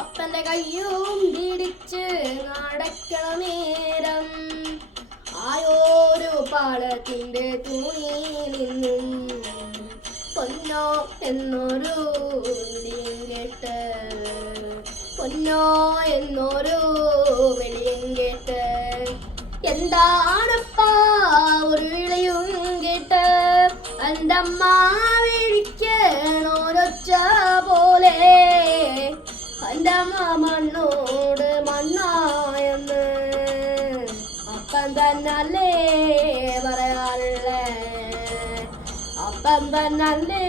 അപ്പന്റെ കയ്യും പിടിച്ച് നടക്കണ നേരം ആയോരു പാലത്തിന്റെ തുണിയിൽ നിന്നും പൊന്നോ എന്നൊരു വിളിയും കേട്ട്, പൊന്നോ എന്നൊരു വിളിയും കേട്ട്, എന്താണപ്പാ ഒരു വിളിയും കേട്ട് എൻ്റെ അമ്മ വിളിക്കണോരൊച്ച പോലെ, എൻ്റെ അമ്മ മണ്ണോട് മണ്ണായെന്ന് അപ്പം തന്നല്ലേ പറയാറുള്ളേ, അപ്പം തന്നല്ലേ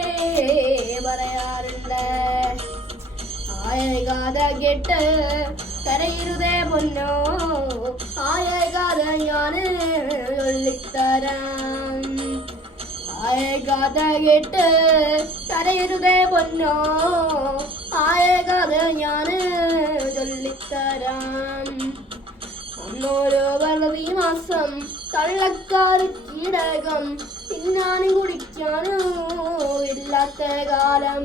പറയാറുള്ളേ. ആയ കഥ കേട്ട് കരയരുതേ പൊന്നോ, ആയ കഥ ഞാൻ ചൊല്ലിത്തരാം. ആയ കഥ കേട്ട് കരയരുതേ പൊന്നോ, ആയ കഥ ഞാൻ ചൊല്ലിത്തരാം. അന്നോരോ വറുതി മാസം കള്ളക്കാര് കീടകം തിന്നാനും കുടിക്കാനോ ഇല്ലാത്ത കാലം,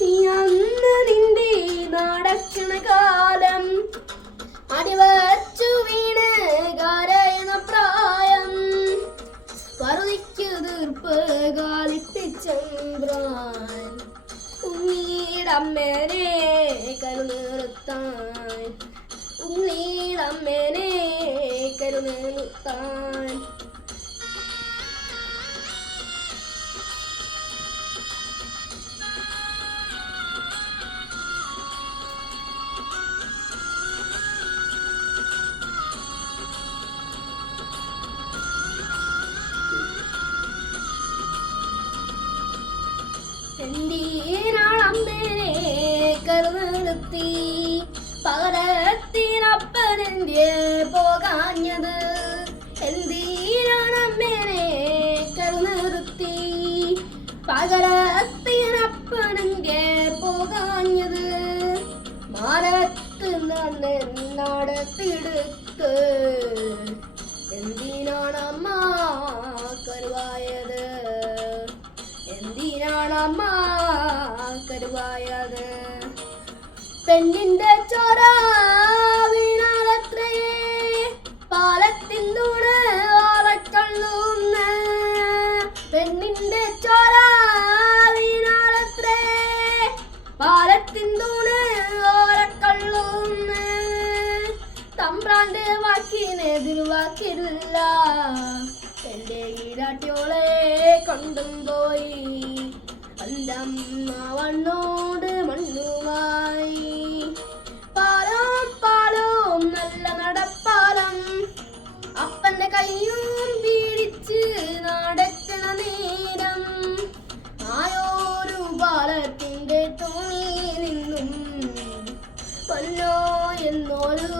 നീ അന്ന് നിന്റെ നടക്കണ കാലം, അടിവച്ചു വീണ് കരയണ പ്രായം, വറുതിക്ക് തീർപ്പ് കാലിപ്പിച്ചെമ്പ്രാൻ, ഉണ്ണീടമ്മേനെ കരുനിർത്താൻ, ഉണ്ണീടമ്മേനെ കരുനിർത്താൻ. എന്തിനാളമ്മേനെ കരുനിർത്തി പകരത്തിനപ്പനെന്റെ പോകാഞ്ഞത്, എന്തിനാണമ്മേനെ കരുനിർത്തി പകരത്തിനപ്പനെന്റെ പോകാഞ്ഞത്, മാനത്ത് നടത്തിയെടുത്ത് എന്തിനാണമ്മ കരുവായത്, എന്തിനാണമ്മ കരുവായത്. പെണ്ണിന്റെ ചോര വീണാലത്രേ പാലത്തിൻ തൂണ് ഓറക്കള്ളുന്ന, പെണ്ണിന്റെ ചോര വീണാലത്രേ പാലത്തിൻ തൂണ് ഓറക്കള്ളുന്ന, തമ്പ്രാന്റെ വാക്കിനെതിർവാക്കില്ല എന്റെ ഈരാട്ടിയോളെ കൊണ്ടും പോയി, എൻ്റെ അമ്മ മണ്ണോട് മണ്ണുമായി. പാലം പാലം നല്ല നടപ്പാലം, അപ്പന്റെ കയ്യും പിടിച്ച് നടക്കണ നേരം ആയോരു പാലത്തിന്റെ തുണിയിൽ നിന്നും പൊന്നോ എന്നൊരു